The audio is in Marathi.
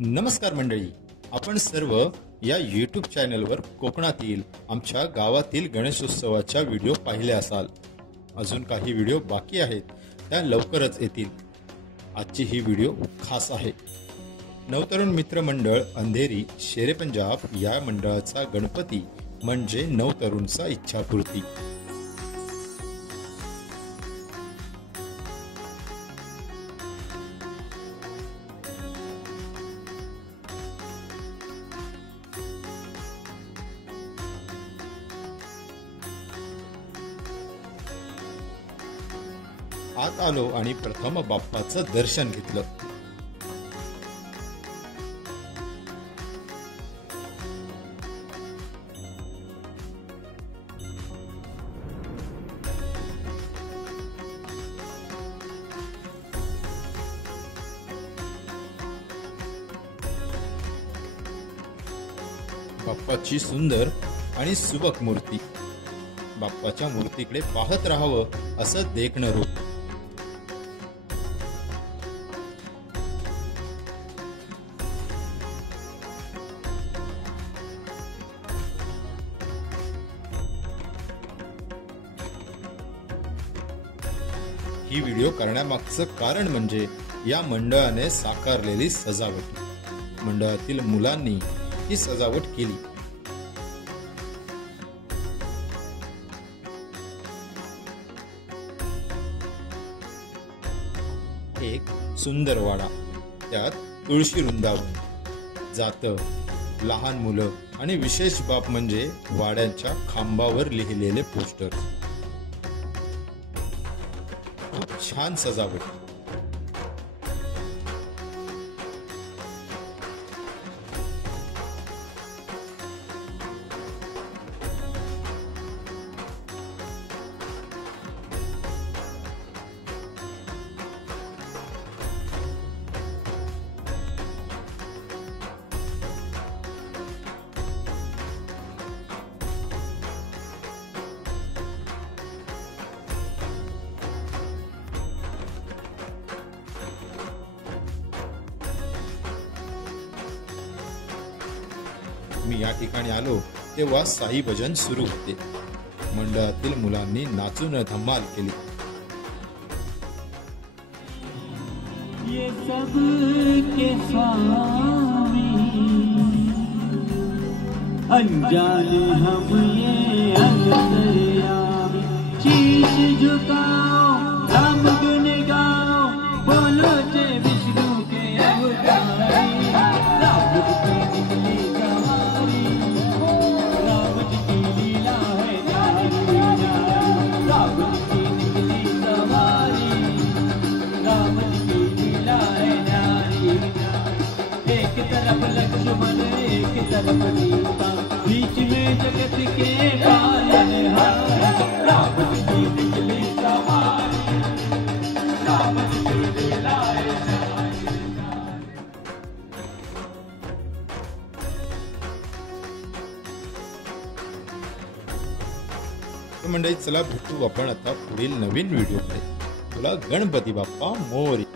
नमस्कार मंडळी, आपण सर्व या यूट्यूब चॅनलवर कोकणातील आमच्या गावातील गणेशोत्सवाच्या व्हिडिओ पाहिले असाल। अजून काही व्हिडिओ बाकी आहेत, त्या लवकरच येतील। आजची ही व्हिडिओ खास आहे। नवतरुण मित्र मंडळ अंधेरी शेरे पंजाब या मंडळाचा गणपती म्हणजे नवतरुणचा इच्छापूर्ती। आत आलो आणि प्रथम बाप्पाचं दर्शन घेतलं। बाप्पाची सुंदर आणि सुबक मूर्ती। बाप्पाच्या मूर्तीकडे पाहत राहावं असं देखणं रूप। ही व्हिडिओ करण्यामागचं कारण म्हणजे या मंडळाने साकारलेली सजावट। मंडळातील मुलांनी ही सजावट केली। एक सुंदर वाडा, त्यात तुळशी वृंदावन, जातं, लहान मुलं आणि विशेष बाब म्हणजे वाड्यांच्या खांबावर लिहिलेले पोस्टर। खूप छान सजावट। मी या ठिकाणी आलो तेव्हा साई भजन सुरू होते। मंडळातील मुलांनी नाचून धमाल केली। ये सब के स्वामी अनजाने हम ये अंतर्यामी, शीश झुकाओ हम गुन गाओ, बोलो जय विष्णु के अवतारी। राम की निकली सवारी, राम जी की लीला है न्यारी न्यारी। राम की निकली सवारी, राम जी की लीला है न्यारी न्यारी। एक तरफ लक्ष्मण एक तरफ सीता, बीच में जगत के पालनहार। राम जी की निकली सवारी, राम जी की लीला है न्यारी न्यारी। मंडळी, चला भेटू आपण आता पुढील नवीन व्हिडिओ मध्ये। तुला गणपती बाप्पा मोरया।